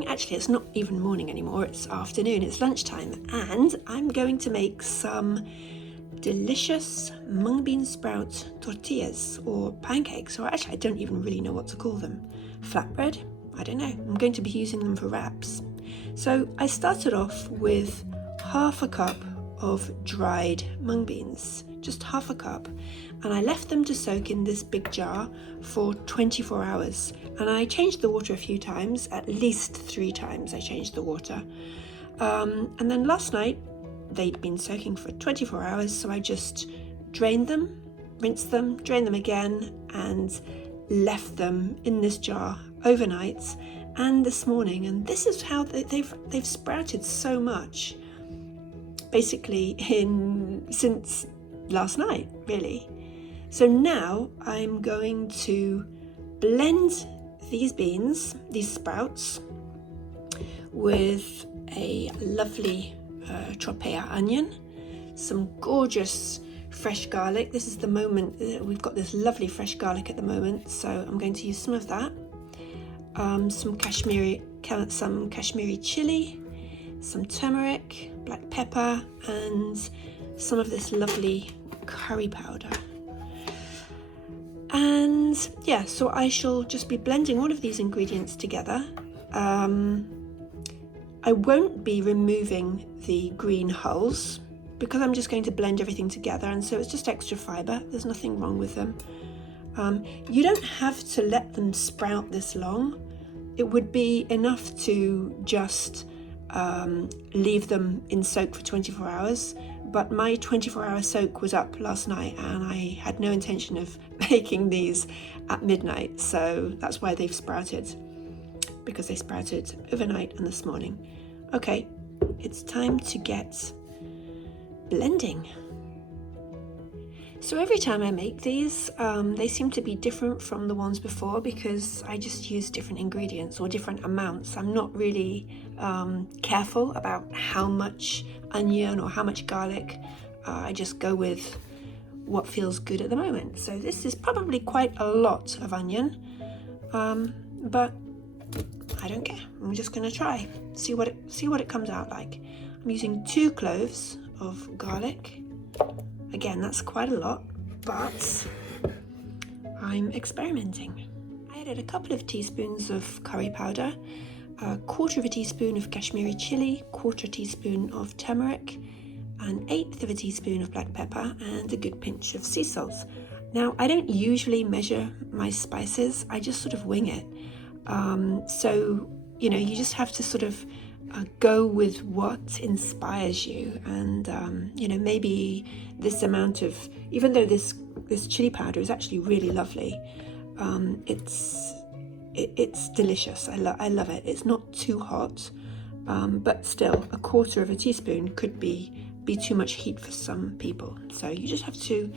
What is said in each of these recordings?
morning. Actually, it's not even morning anymore, it's afternoon, it's lunchtime, and I'm going to make some delicious mung bean sprout tortillas or pancakes, or actually I don't even really know what to call them. Flatbread? I don't know. I'm going to be using them for wraps. So I started off with half a cup of dried mung beans, just half a cup, and I left them to soak in this big jar for 24 hours. And I changed the water a few times, at least 3 times I changed the water. And then last night they'd been soaking for 24 hours, so I just drained them, rinsed them, drained them again, and left them in this jar overnight and this morning. And this is how they've sprouted so much, basically since last night, really. So now I'm going to blend these beans, these sprouts, with a lovely Tropea onion, some gorgeous fresh garlic. This is the moment, we've got this lovely fresh garlic at the moment, so I'm going to use some of that. Some Kashmiri chili, some turmeric, black pepper, and some of this lovely curry powder. And yeah, so I shall just be blending all of these ingredients together. I won't be removing the green hulls because I'm just going to blend everything together, and so it's just extra fibre. There's nothing wrong with them. You don't have to let them sprout this long. It would be enough to just leave them in soak for 24 hours, but my 24-hour soak was up last night and I had no intention of making these at midnight, so that's why they've sprouted, because they sprouted overnight and this morning. Okay, it's time to get blending. So every time I make these, they seem to be different from the ones before because I just use different ingredients or different amounts. I'm not really careful about how much onion or how much garlic. I just go with what feels good at the moment. So this is probably quite a lot of onion, but I don't care. I'm just going to try, see what it comes out like. I'm using 2 cloves of garlic. Again, that's quite a lot, but I'm experimenting. I added a couple of teaspoons of curry powder, a quarter of a teaspoon of Kashmiri chili, quarter teaspoon of turmeric, an eighth of a teaspoon of black pepper, and a good pinch of sea salt. Now, I don't usually measure my spices, I just sort of wing it. So, you just have to sort of go with what inspires you, and maybe this amount of, even though this chili powder is actually really lovely, it's delicious. I love it. It's not too hot, but still a quarter of a teaspoon could be too much heat for some people, so you just have to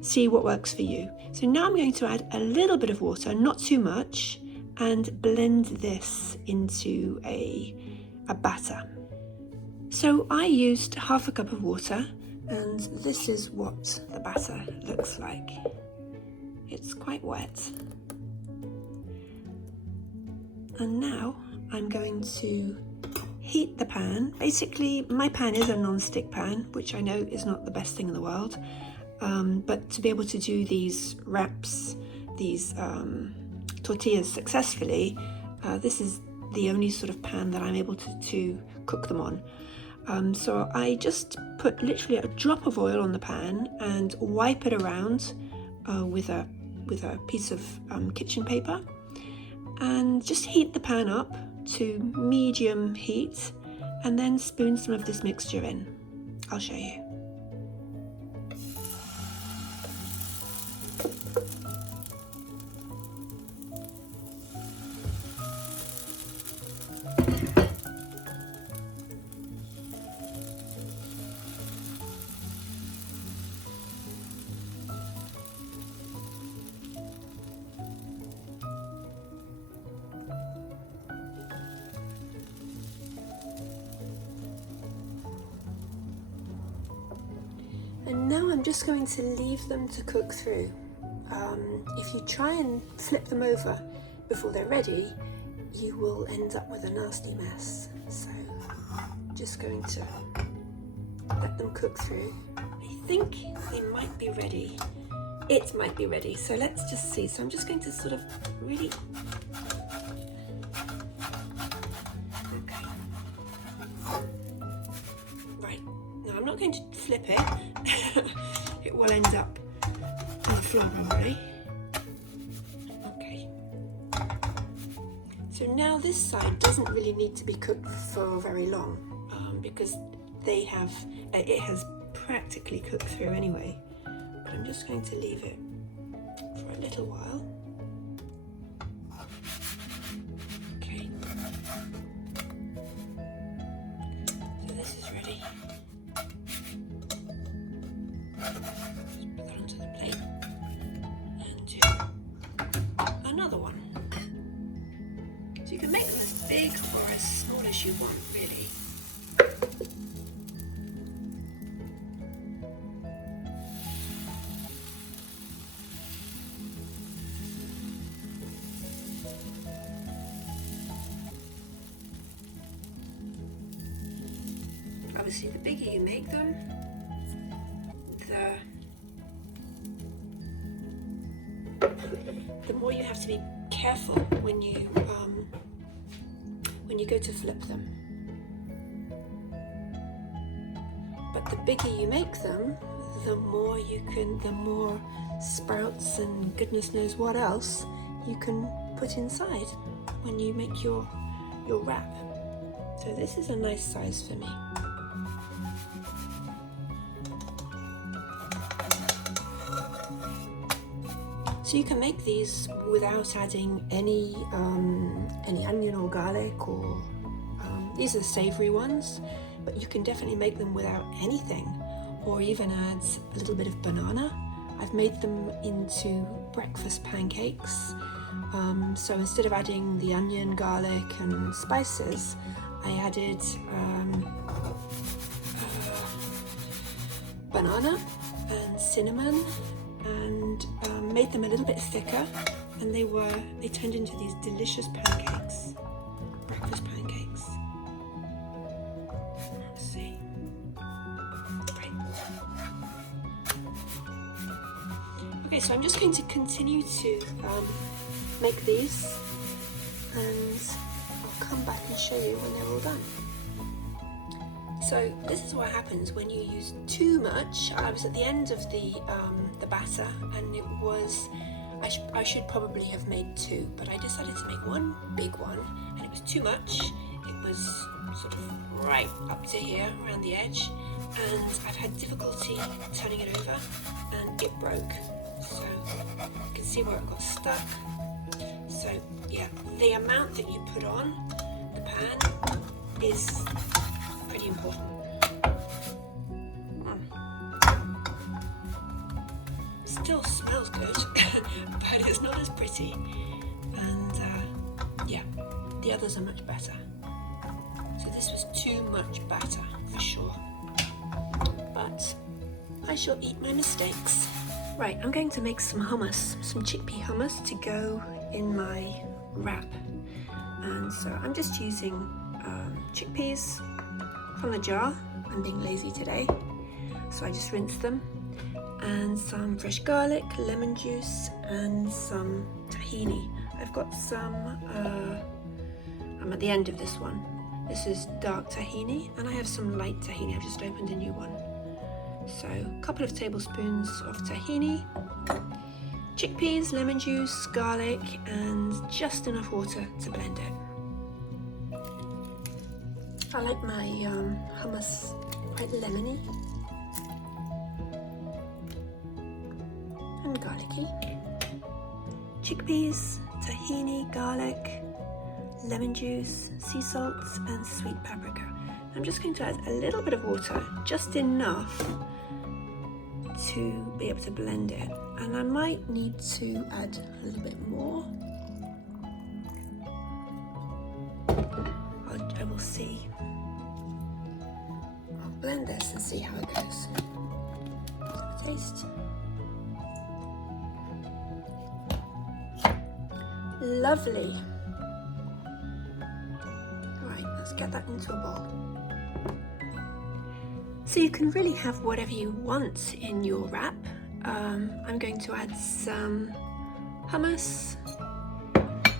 see what works for you. So now I'm going to add a little bit of water, not too much, and blend this into a batter. So I used half a cup of water, and this is what the batter looks like. It's quite wet. And now I'm going to heat the pan. Basically, my pan is a non-stick pan, which I know is not the best thing in the world, but to be able to do these wraps, these tortillas successfully, this is the only sort of pan that I'm able to cook them on. So I just put literally a drop of oil on the pan and wipe it around with a piece of kitchen paper, and just heat the pan up to medium heat, and then spoon some of this mixture in. I'll show you. And now I'm just going to leave them to cook through. If you try and flip them over before they're ready, you will end up with a nasty mess. So just going to let them cook through. I think they might be ready. It might be ready, so let's just see. So I'm just going to sort of really, okay. Right, now I'm not going to flip it. It will end up on the floor probably. Okay. So now this side doesn't really need to be cooked for very long because it has practically cooked through anyway. But I'm just going to leave it for a little while. Okay. So this is ready. Just put that onto the plate and do another one. So you can make them as big or as small as you want, really. Obviously, the bigger you make them, the more you have to be careful when you go to flip them. But the bigger you make them, the more sprouts and goodness knows what else you can put inside when you make your wrap. So this is a nice size for me. So you can make these without adding any onion or garlic, or these are the savoury ones, but you can definitely make them without anything, or even add a little bit of banana. I've made them into breakfast pancakes. So instead of adding the onion, garlic and spices, I added banana and cinnamon, and made them a little bit thicker, and they turned into these delicious pancakes, breakfast pancakes. Let's see. Right. Okay, so I'm just going to continue to make these, and I'll come back and show you when they're all done. So this is what happens when you use too much. I was at the end of the batter, and it was, I should probably have made two, but I decided to make one big one, and it was too much. It was sort of right up to here around the edge, and I've had difficulty turning it over, and it broke. So you can see where it got stuck. So yeah, the amount that you put on the pan is pretty important. Still smells good, but it's not as pretty. And yeah, the others are much better. So this was too much batter for sure. But I shall eat my mistakes. Right, I'm going to make some hummus, some chickpea hummus to go in my wrap. And so I'm just using chickpeas from the jar. I'm being lazy today, so I just rinsed them, and some fresh garlic, lemon juice, and some tahini. I've got some, I'm at the end of this one. This is dark tahini, and I have some light tahini. I've just opened a new one. So a couple of tablespoons of tahini, chickpeas, lemon juice, garlic, and just enough water to blend it. I like my hummus quite lemony and garlicky. Chickpeas, tahini, garlic, lemon juice, sea salt and sweet paprika. I'm just going to add a little bit of water, just enough to be able to blend it, and I might need to add a little bit more. I will see. I'll blend this and see how it goes. Taste. Lovely. get that into a bowl. So you can really have whatever you want in your wrap. I'm going to add some hummus,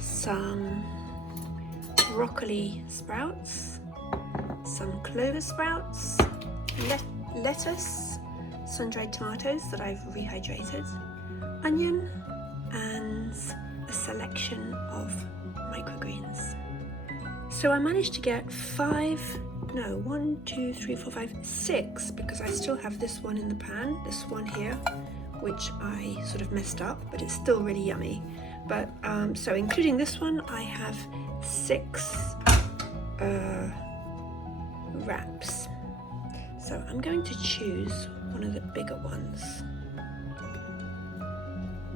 some broccoli sprouts, some clover sprouts, lettuce, sun-dried tomatoes that I've rehydrated, onion, and a selection of microgreens. So I managed to get 6, because I still have this one in the pan, this one here, which I sort of messed up, but it's still really yummy. But so including this one, I have 6 wraps. So I'm going to choose one of the bigger ones.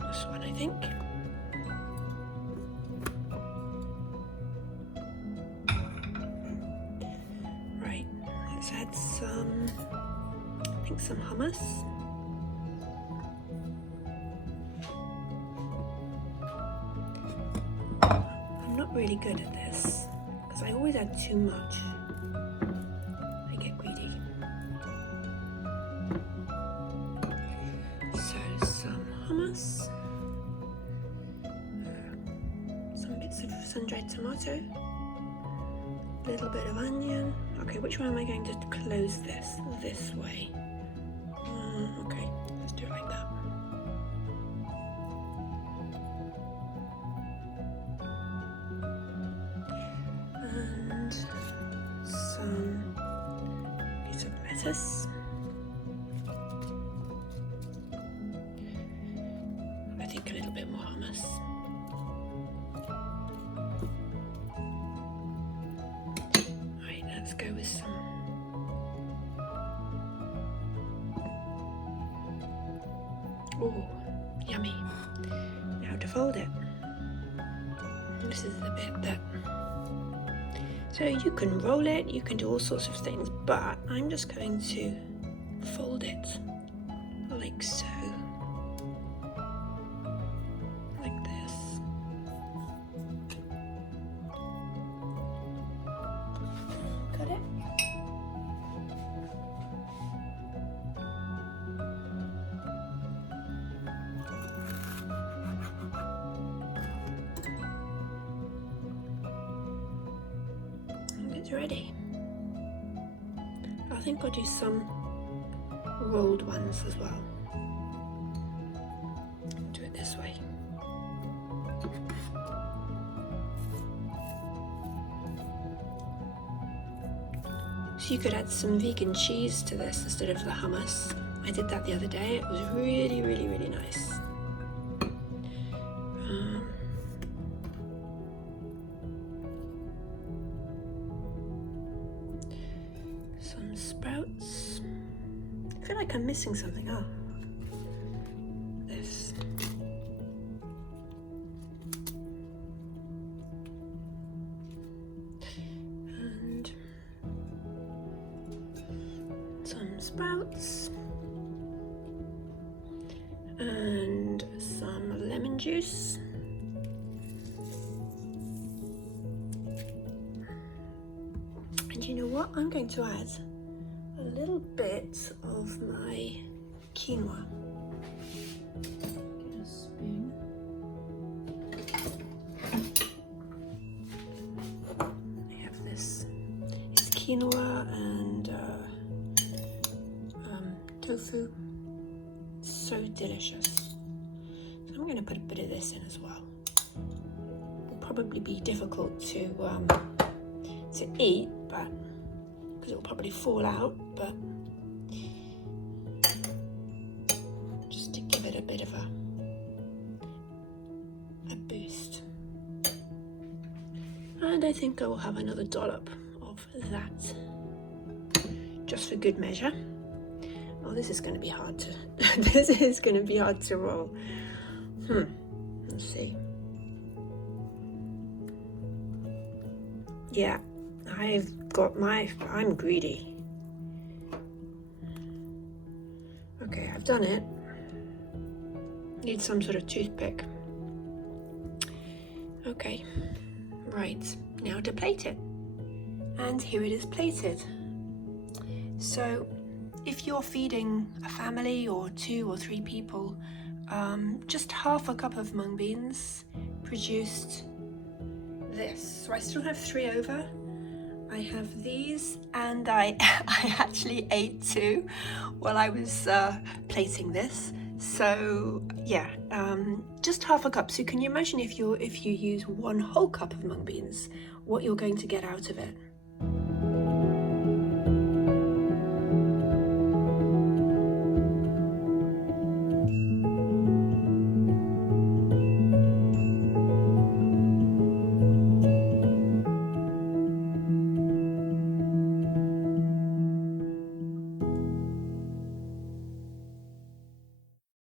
This one, I think. Right, let's add some, I think some hummus. I'm not really good at this because I always add too much. I get greedy. So some hummus, some bits of sun-dried tomato, a little bit of onion. Okay, which one am I going to close this? This way. Okay, let's do it like that. And some piece of lettuce. I think a little bit more hummus. Right, let's go with some. Oh, yummy. Now to fold it. This is the bit that. So you can roll it, you can do all sorts of things, but I'm just going to fold it like so. Like this. Got it? It's ready. I think I'll do some rolled ones as well. Do it this way. So you could add some vegan cheese to this instead of the hummus. I did that the other day. It was really, really, really nice. Some sprouts. I feel like I'm missing something. Oh, this. And some sprouts. And some lemon juice. And you know what? I'm going to add a little bit of my quinoa. Get a spoon. I have this. It's quinoa and tofu. So delicious. So I'm going to put a bit of this in as well. Will probably be difficult to eat, but because it will probably fall out, but just to give it a bit of a boost. And I think I will have another dollop of that, just for good measure. Oh, this is going to be hard to. This is going to be hard to roll. Let's see. Yeah, I'm greedy. Okay, I've done it. Need some sort of toothpick. Okay, right, now to plate it. and here it is plated. So if you're feeding a family or 2 or 3 people, just half a cup of mung beans produced this. So I still have 3 over. I have these, and I actually ate 2 while I was plating this. So yeah, just half a cup. So can you imagine if you use 1 whole cup of mung beans, what you're going to get out of it?